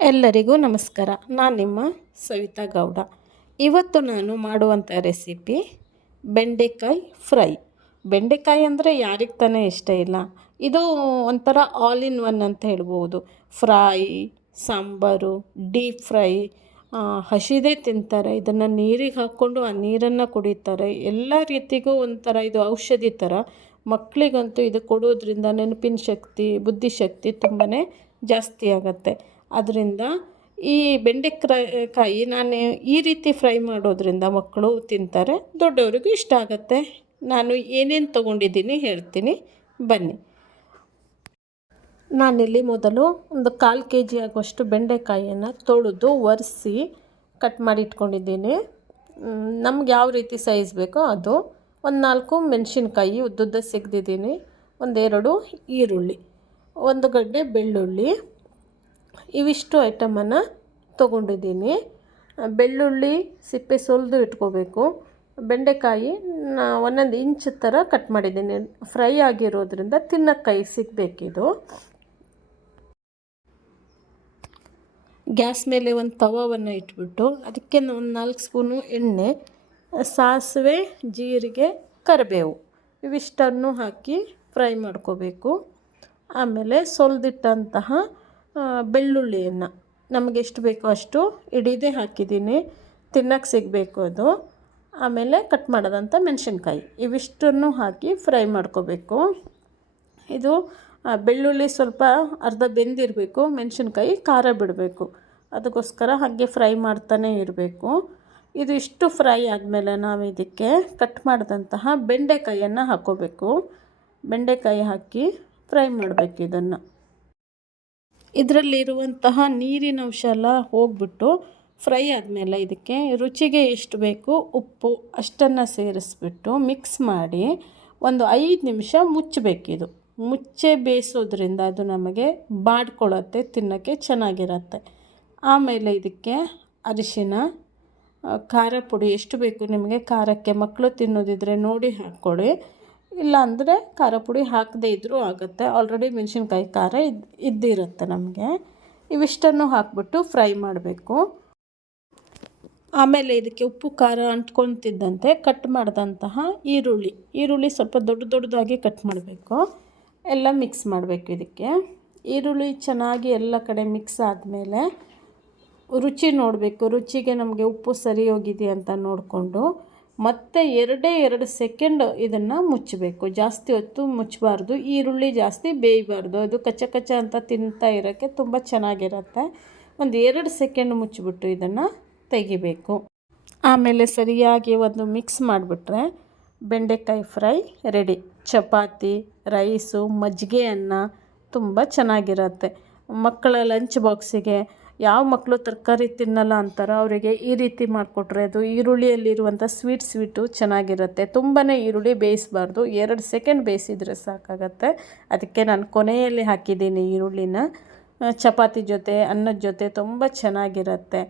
ಎಲ್ಲರಿಗೂ ನಮಸ್ಕಾರ. ನಾನು ನಿಮ್ಮ ಸವಿತಾ ಗೌಡ. ಇವತ್ತು ನಾನು ಮಾಡುವಂಥ ರೆಸಿಪಿ ಬೆಂಡೆಕಾಯಿ ಫ್ರೈ. ಬೆಂಡೆಕಾಯಿ ಅಂದರೆ ಯಾರಿಗೆ ತಾನೇ ಇಷ್ಟ ಇಲ್ಲ. ಇದು ಒಂಥರ ಆಲ್ ಇನ್ ಒನ್ ಅಂತ ಹೇಳ್ಬೋದು. ಫ್ರೈ, ಸಾಂಬಾರು, ಡೀಪ್ ಫ್ರೈ, ಹಸಿದೇ ತಿಂತಾರೆ. ಇದನ್ನು ನೀರಿಗೆ ಹಾಕ್ಕೊಂಡು ಆ ನೀರನ್ನು ಕುಡಿತಾರೆ. ಎಲ್ಲ ರೀತಿಗೂ ಒಂಥರ ಇದು ಔಷಧಿ ಥರ. ಮಕ್ಕಳಿಗಂತೂ ಇದು ಕೊಡೋದ್ರಿಂದ ನೆನಪಿನ ಶಕ್ತಿ, ಬುದ್ಧಿಶಕ್ತಿ ತುಂಬಾ ಜಾಸ್ತಿ ಆಗುತ್ತೆ. ಅದರಿಂದ ಈ ಬೆಂಡೆಕಾಯಿ ನಾನು ಈ ರೀತಿ ಫ್ರೈ ಮಾಡೋದ್ರಿಂದ ಮಕ್ಕಳು ತಿಂತಾರೆ, ದೊಡ್ಡವರಿಗೂ ಇಷ್ಟ ಆಗುತ್ತೆ. ನಾನು ಏನೇನು ತೊಗೊಂಡಿದ್ದೀನಿ ಹೇಳ್ತೀನಿ ಬನ್ನಿ. ನಾನಿಲ್ಲಿ ಮೊದಲು ಒಂದು 1/4 kg ಆಗುವಷ್ಟು ಬೆಂಡೆಕಾಯಿಯನ್ನು ತೊಳೆದು ಒರೆಸಿ ಕಟ್ ಮಾಡಿ ಇಟ್ಕೊಂಡಿದ್ದೀನಿ. ನಮ್ಗೆ ಯಾವ ರೀತಿ ಸೈಜ್ ಬೇಕೋ ಅದು. ಒಂದು 4 ಮೆಣಸಿನ್ಕಾಯಿ ಉದ್ದುದ್ದ ಸಿಗ್ದಿದ್ದೀನಿ, 1-2 ಈರುಳ್ಳಿ, 1 ಗಡ್ಡೆ ಬೆಳ್ಳುಳ್ಳಿ, ಇವಿಷ್ಟು ಐಟಮನ್ನು ತೊಗೊಂಡಿದ್ದೀನಿ. ಬೆಳ್ಳುಳ್ಳಿ ಸಿಪ್ಪೆ ಸುಲಿದು ಇಟ್ಕೋಬೇಕು. ಬೆಂಡೆಕಾಯಿ ಒಂದೊಂದು ಇಂಚ್ ಥರ ಕಟ್ ಮಾಡಿದ್ದೀನಿ. ಫ್ರೈ ಆಗಿರೋದ್ರಿಂದ ತಿನ್ನೋಕ್ಕೆ ಕೈ ಸಿಗಬೇಕಿದು. ಗ್ಯಾಸ್ ಮೇಲೆ ಒಂದು ತವವನ್ನು ಇಟ್ಬಿಟ್ಟು ಅದಕ್ಕೆ ಒಂದು 4 ಸ್ಪೂನು ಎಣ್ಣೆ, ಸಾಸಿವೆ, ಜೀರಿಗೆ, ಕರಿಬೇವು ಇವಿಷ್ಟನ್ನು ಹಾಕಿ ಫ್ರೈ ಮಾಡ್ಕೋಬೇಕು. ಆಮೇಲೆ ಸುಲಿದಿಟ್ಟಂತಹ ಬೆಳ್ಳುಳ್ಳಿಯನ್ನು ನಮಗೆ ಎಷ್ಟು ಬೇಕೋ ಅಷ್ಟು ಇಡೀದೇ ಹಾಕಿದ್ದೀನಿ, ತಿನ್ನೋಕ್ಕೆ ಸಿಗಬೇಕು ಅದು. ಆಮೇಲೆ ಕಟ್ ಮಾಡೋದಂಥ ಮೆಣಸಿನ್ಕಾಯಿ ಇವಿಷ್ಟನ್ನು ಹಾಕಿ ಫ್ರೈ ಮಾಡ್ಕೋಬೇಕು. ಇದು ಬೆಳ್ಳುಳ್ಳಿ ಸ್ವಲ್ಪ ಅರ್ಧ ಬೆಂದಿರಬೇಕು, ಮೆಣಸಿನ್ಕಾಯಿ ಖಾರ ಬಿಡಬೇಕು. ಅದಕ್ಕೋಸ್ಕರ ಹಾಗೆ ಫ್ರೈ ಮಾಡ್ತಾನೇ ಇರಬೇಕು. ಇದು ಇಷ್ಟು ಫ್ರೈ ಆದಮೇಲೆ ನಾವು ಇದಕ್ಕೆ ಕಟ್ ಮಾಡಿದಂತಹ ಬೆಂಡೆಕಾಯಿಯನ್ನು ಹಾಕ್ಕೋಬೇಕು. ಬೆಂಡೆಕಾಯಿ ಹಾಕಿ ಫ್ರೈ ಮಾಡಬೇಕು. ಇದರಲ್ಲಿರುವಂತಹ ನೀರಿನ ಅಂಶ ಎಲ್ಲ ಹೋಗ್ಬಿಟ್ಟು ಫ್ರೈ ಆದಮೇಲೆ ಇದಕ್ಕೆ ರುಚಿಗೆ ಎಷ್ಟು ಬೇಕು ಉಪ್ಪು ಅಷ್ಟನ್ನು ಸೇರಿಸ್ಬಿಟ್ಟು ಮಿಕ್ಸ್ ಮಾಡಿ ಒಂದು 5 ನಿಮಿಷ ಮುಚ್ಚಬೇಕಿದು. ಮುಚ್ಚೆ ಬೇಯಿಸೋದ್ರಿಂದ ಅದು ನಮಗೆ ಬಾಡ್ಕೊಳ್ಳುತ್ತೆ, ತಿನ್ನೋಕ್ಕೆ ಚೆನ್ನಾಗಿರುತ್ತೆ. ಆಮೇಲೆ ಇದಕ್ಕೆ ಅರಿಶಿನ, ಖಾರ ಪುಡಿ ಎಷ್ಟು ಬೇಕು ನಿಮಗೆ ಖಾರಕ್ಕೆ, ಮಕ್ಕಳು ತಿನ್ನೋದಿದ್ರೆ ನೋಡಿ ಹಾಕ್ಕೊಳ್ಳಿ. ಇಲ್ಲಾಂದರೆ ಖಾರ ಪುಡಿ ಹಾಕದೇ ಇದ್ದರೂ ಆಗುತ್ತೆ. ಆಲ್ರೆಡಿ ಮೆಣಸಿನ್ಕಾಯಿ ಖಾರ ಇದ್ದಿರುತ್ತೆ ನಮಗೆ. ಇವಿಷ್ಟನ್ನು ಹಾಕ್ಬಿಟ್ಟು ಫ್ರೈ ಮಾಡಬೇಕು. ಆಮೇಲೆ ಇದಕ್ಕೆ ಉಪ್ಪು ಖಾರ ಅಂಟ್ಕೊತಿದ್ದಂತೆ ಕಟ್ ಮಾಡಿದಂತಹ ಈರುಳ್ಳಿ ಸ್ವಲ್ಪ ದೊಡ್ಡದಾಗಿ ಕಟ್ ಮಾಡಬೇಕು. ಎಲ್ಲ ಮಿಕ್ಸ್ ಮಾಡಬೇಕು. ಇದಕ್ಕೆ ಈರುಳ್ಳಿ ಚೆನ್ನಾಗಿ ಎಲ್ಲ ಕಡೆ ಮಿಕ್ಸ್ ಆದಮೇಲೆ ರುಚಿ ನೋಡಬೇಕು. ರುಚಿಗೆ ನಮಗೆ ಉಪ್ಪು ಸರಿ ಹೋಗಿದೆ ಅಂತ ನೋಡಿಕೊಂಡು ಮತ್ತೆ 2 ಸೆಕೆಂಡ್ ಇದನ್ನು ಮುಚ್ಚಬೇಕು. ಜಾಸ್ತಿ ಹೊತ್ತು ಮುಚ್ಚಬಾರ್ದು. ಈರುಳ್ಳಿ ಜಾಸ್ತಿ ಬೇಯಬಾರ್ದು. ಅದು ಕಚ್ಚ ಅಂತ ತಿಂತಾ ಇರೋಕ್ಕೆ ತುಂಬ ಚೆನ್ನಾಗಿರುತ್ತೆ. ಒಂದು 2 ಸೆಕೆಂಡ್ ಮುಚ್ಚಿಬಿಟ್ಟು ಇದನ್ನು ತೆಗಿಬೇಕು. ಆಮೇಲೆ ಸರಿಯಾಗಿ ಒಂದು ಮಿಕ್ಸ್ ಮಾಡಿಬಿಟ್ರೆ ಬೆಂಡೆಕಾಯಿ ಫ್ರೈ ರೆಡಿ. ಚಪಾತಿ, ರೈಸು, ಮಜ್ಜಿಗೆ ಅನ್ನ ತುಂಬ ಚೆನ್ನಾಗಿರುತ್ತೆ. ಮಕ್ಕಳ ಲಂಚ್ ಬಾಕ್ಸಿಗೆ ಯಾವ ಮಕ್ಕಳು ತರಕಾರಿ ತಿನ್ನಲ್ಲ ಅಂತಾರೋ ಅವರಿಗೆ ಈ ರೀತಿ ಮಾಡಿಕೊಟ್ರೆ ಅದು ಈರುಳ್ಳಿಯಲ್ಲಿರುವಂಥ ಸ್ವೀಟು ಚೆನ್ನಾಗಿರುತ್ತೆ. ತುಂಬಾ ಈರುಳ್ಳಿ ಬೇಯಿಸಬಾರ್ದು, 2 ಸೆಕೆಂಡ್ ಬೇಯಿಸಿದರೆ ಸಾಕಾಗತ್ತೆ. ಅದಕ್ಕೆ ನಾನು ಕೊನೆಯಲ್ಲಿ ಹಾಕಿದ್ದೀನಿ ಈರುಳ್ಳಿನ. ಚಪಾತಿ ಜೊತೆ, ಅನ್ನದ ಜೊತೆ ತುಂಬ ಚೆನ್ನಾಗಿರುತ್ತೆ.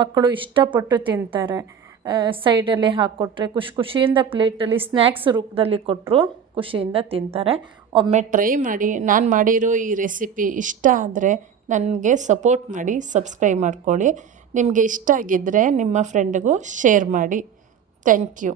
ಮಕ್ಕಳು ಇಷ್ಟಪಟ್ಟು ತಿಂತಾರೆ. ಸೈಡಲ್ಲಿ ಹಾಕ್ಕೊಟ್ರೆ ಖುಷಿಯಿಂದ ಪ್ಲೇಟಲ್ಲಿ ಸ್ನ್ಯಾಕ್ಸ್ ರೂಪದಲ್ಲಿ ಕೊಟ್ಟರು ಖುಷಿಯಿಂದ ತಿಂತಾರೆ. ಒಮ್ಮೆ ಟ್ರೈ ಮಾಡಿ. ನಾನು ಮಾಡಿರೋ ಈ ರೆಸಿಪಿ ಇಷ್ಟ ಆದರೆ ನನಗೆ ಸಪೋರ್ಟ್ ಮಾಡಿ, ಸಬ್ಸ್ಕ್ರೈಬ್ ಮಾಡ್ಕೊಳ್ಳಿ. ನಿಮಗೆ ಇಷ್ಟ ಆಗಿದ್ದರೆ ನಿಮ್ಮ ಫ್ರೆಂಡ್ಗೂ ಶೇರ್ ಮಾಡಿ. Thank you.